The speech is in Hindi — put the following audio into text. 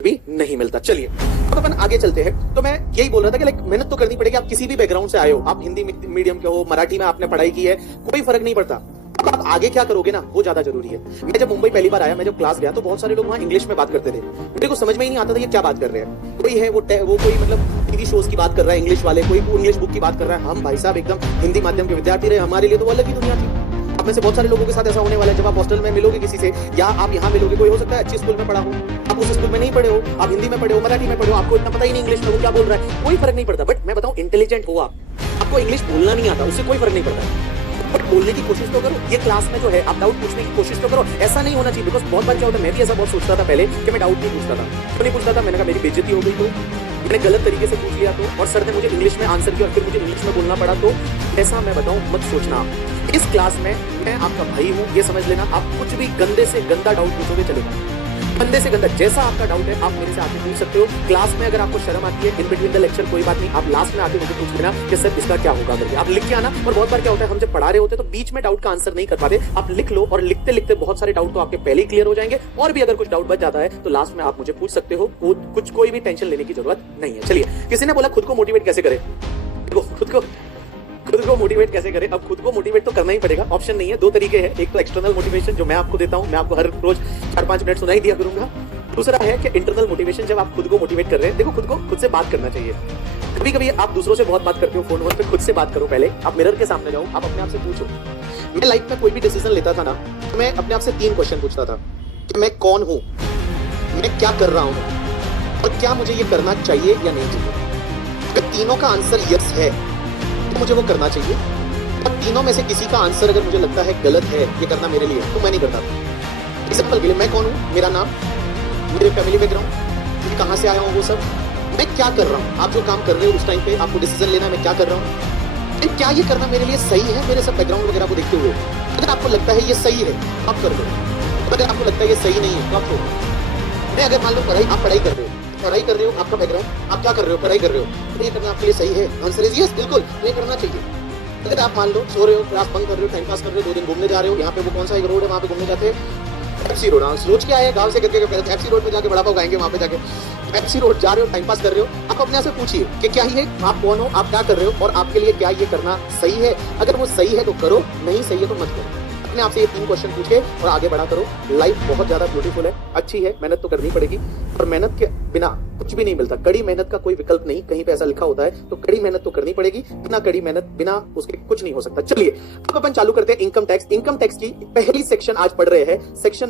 भी नहीं मिलता। चलिए अब अपन आगे चलते हैं। तो मैं यही बोल रहा था कि लाइक मेहनत तो करनी पड़ेगी। आप किसी भी बैकग्राउंड से आए हो, आप हिंदी मीडियम के हो, मराठी में आपने पढ़ाई की है, कोई फर्क नहीं पड़ता। अब आप आगे क्या करोगे ना, वो ज्यादा जरूरी है। मैं जब मुंबई पहली बार आया, मैं जब क्लास गया तो बहुत सारे लोग वहाँ इंग्लिश में बात करते थे। मेरे को समझ में ही नहीं आता था ये क्या बात कर रहे हैं। कोई है वो कोई मतलब टीवी शोज की बात कर रहा है इंग्लिश वाले, कोई इंग्लिश बुक की बात कर रहा है। हम भाई साहब एकदम हिंदी माध्यम के विद्यार्थी रहे, हमारे लिए तो वो अलग ही दुनिया थी। आप में से बहुत सारे लोगों के साथ ऐसा होने वाला है, जब आप हॉस्टल में मिलोगे किसी से या आप यहाँ मिलोगे, कोई हो सकता है अच्छे स्कूल में पढ़ा हो, आप उस स्कूल में नहीं पढ़े हो, आप हिंदी में पढ़े हो, मराठी में पढ़े हो, आपको इतना पता ही नहीं इंग्लिश में वो क्या बोल रहा है, कोई फर्क नहीं पड़ता। बट मैं बताऊं, इंटेलिजेंट हो आपको इंग्लिश बोलना नहीं आता, उससे कोई फर्क नहीं पड़ता। बट बोलने की कोशिश तो करो। ये क्लास में जो है आप डाउट पूछने की कोशिश तो करो। ऐसा नहीं होना चाहिए, बिकॉज बहुत बार क्या होता है, मैं भी ऐसा बहुत सोचता था पहले कि मैं डाउट नहीं पूछता था। क्यों नहीं पूछता था? मैंने कहा मेरी बेइज्जती हो गई तो, मैंने गलत तरीके से पूछ लिया तो, और सर ने मुझे इंग्लिश में आंसर किया और फिर मुझे इंग्लिश में बोलना पड़ा तो। ऐसा मैं बताऊं मत सोचना। इस क्लास में मैं आपका भाई हूं, ये समझ लेना। आप कुछ भी गंदे से गंदा डाउट पूछोगे चलेगा, गंदे से गंदा जैसा आपका डाउट है आप मेरे से आके पूछ सकते हो। क्लास में अगर आपको शर्म आती है इन बिटवीन द लेक्चर, कोई बात नहीं, आप लास्ट में आके मुझे पूछ लेना कि सर इसका क्या होगा करके। आप लिख के आना। और बहुत बार क्या होता है, हम जब पढ़ा रहे होते तो बीच में डाउट का आंसर नहीं कर पाते, आप लिख लो और लिखते लिखते बहुत सारे डाउट तो आपके पहले ही क्लियर हो जाएंगे। और भी अगर कुछ डाउट बच जाता है तो लास्ट में आप मुझे पूछ सकते हो। कोई भी टेंशन लेने की जरूरत नहीं है। चलिए, किसी ने बोला खुद को मोटिवेट कैसे करें। खुद को मोटिवेट कैसे करें? अब खुद को मोटिवेट तो करना ही पड़ेगा, ऑप्शन नहीं है। दो तरीके हैं, एक तो एक्सटर्नल मोटिवेशन जो मैं आपको देता हूं, मैं आपको हर रोज 4-5 मिनट सुनाई दिया करूंगा। दूसरा है कि इंटरनल मोटिवेशन, जब आप खुद को मोटिवेट कर रहे हैं। देखो, खुद को खुद से बात करना चाहिए। कभी कभी आप दूसरों से बहुत बात करते हो फोन पे, खुद से बात करो। पहले आप मिरर के सामने जाओ, आप अपने आप से पूछो। मैं लाइफ में कोई भी डिसीजन लेता था ना, तो मैं अपने आप से 3 क्वेश्चन पूछता था कि मैं कौन हूं, मैं क्या कर रहा हूं और क्या मुझे ये करना चाहिए या नहीं चाहिए। अगर तीनों का आंसर यस है तो मुझे वो करना चाहिए, और तीनों में से किसी का आंसर अगर मुझे लगता है गलत है ये करना मेरे लिए, तो मैं नहीं करता। एग्जाम्पल के लिए, मैं कौन हूँ, मेरा नाम, मेरे फैमिली बैकग्राउंड, मैं कहाँ से आया हूँ, वो सब, मैं क्या कर रहा हूँ। आप जो काम कर रहे हो उस टाइम पे आपको डिसीजन लेना है, मैं क्या कर रहा हूँ, क्या ये करना मेरे लिए सही है, मेरे सब बैकग्राउंड वगैरह को देखते हुए। अगर आपको लगता है ये सही है आप कर लो, अगर आपको लगता है ये सही नहीं है तो आप छोड़ो। मैं अगर मान लो आप पढ़ाई कर रहे हो, आपका बैकग्राउंड, आप क्या कर रहे हो, पढ़ाई कर रहे हो, तो ये करना आपके लिए सही है। आंसर इज यस, बिल्कुल ये करना चाहिए। अगर आप मान लो सो रहे हो, क्लास बंक कर रहे हो, टाइम पास कर रहे हो, 2 दिन घूमने जा रहे हो, यहाँ पे वो कौन सा एक रोड है वहाँ पे घूमने जाते हैं, एफसी रोड। सोच क्या है, गांव से करके एफसी रोड पे जाके बड़ा पाव खाएंगे, वहाँ पे जाके एफसी रोड जा रहे हो, टाइम पास कर रहे हो। आप अपने आप से पूछिए कि क्या ये आप कौन हो, आप क्या कर रहे हो, और आपके लिए क्या ये करना सही है। अगर वो सही है तो करो, नहीं सही है तो मत करो। अपने आप से ये 3 क्वेश्चन पूछ के और आगे बढ़ा करो। लाइफ बहुत ज्यादा ब्यूटीफुल है, अच्छी है, मेहनत तो करनी पड़ेगी, और मेहनत के बिना कुछ भी नहीं मिलता। कड़ी मेहनत का कोई विकल्प नहीं, कहीं पे ऐसा लिखा होता है, तो कड़ी मेहनत तो करनी पड़ेगी। बिना कड़ी मेहनत, बिना उसके कुछ नहीं हो सकता। चलिए अब अपन चालू करते हैं इनकम टैक्स। इनकम टैक्स की पहली सेक्शन आज पढ़ रहे हैं, सेक्शन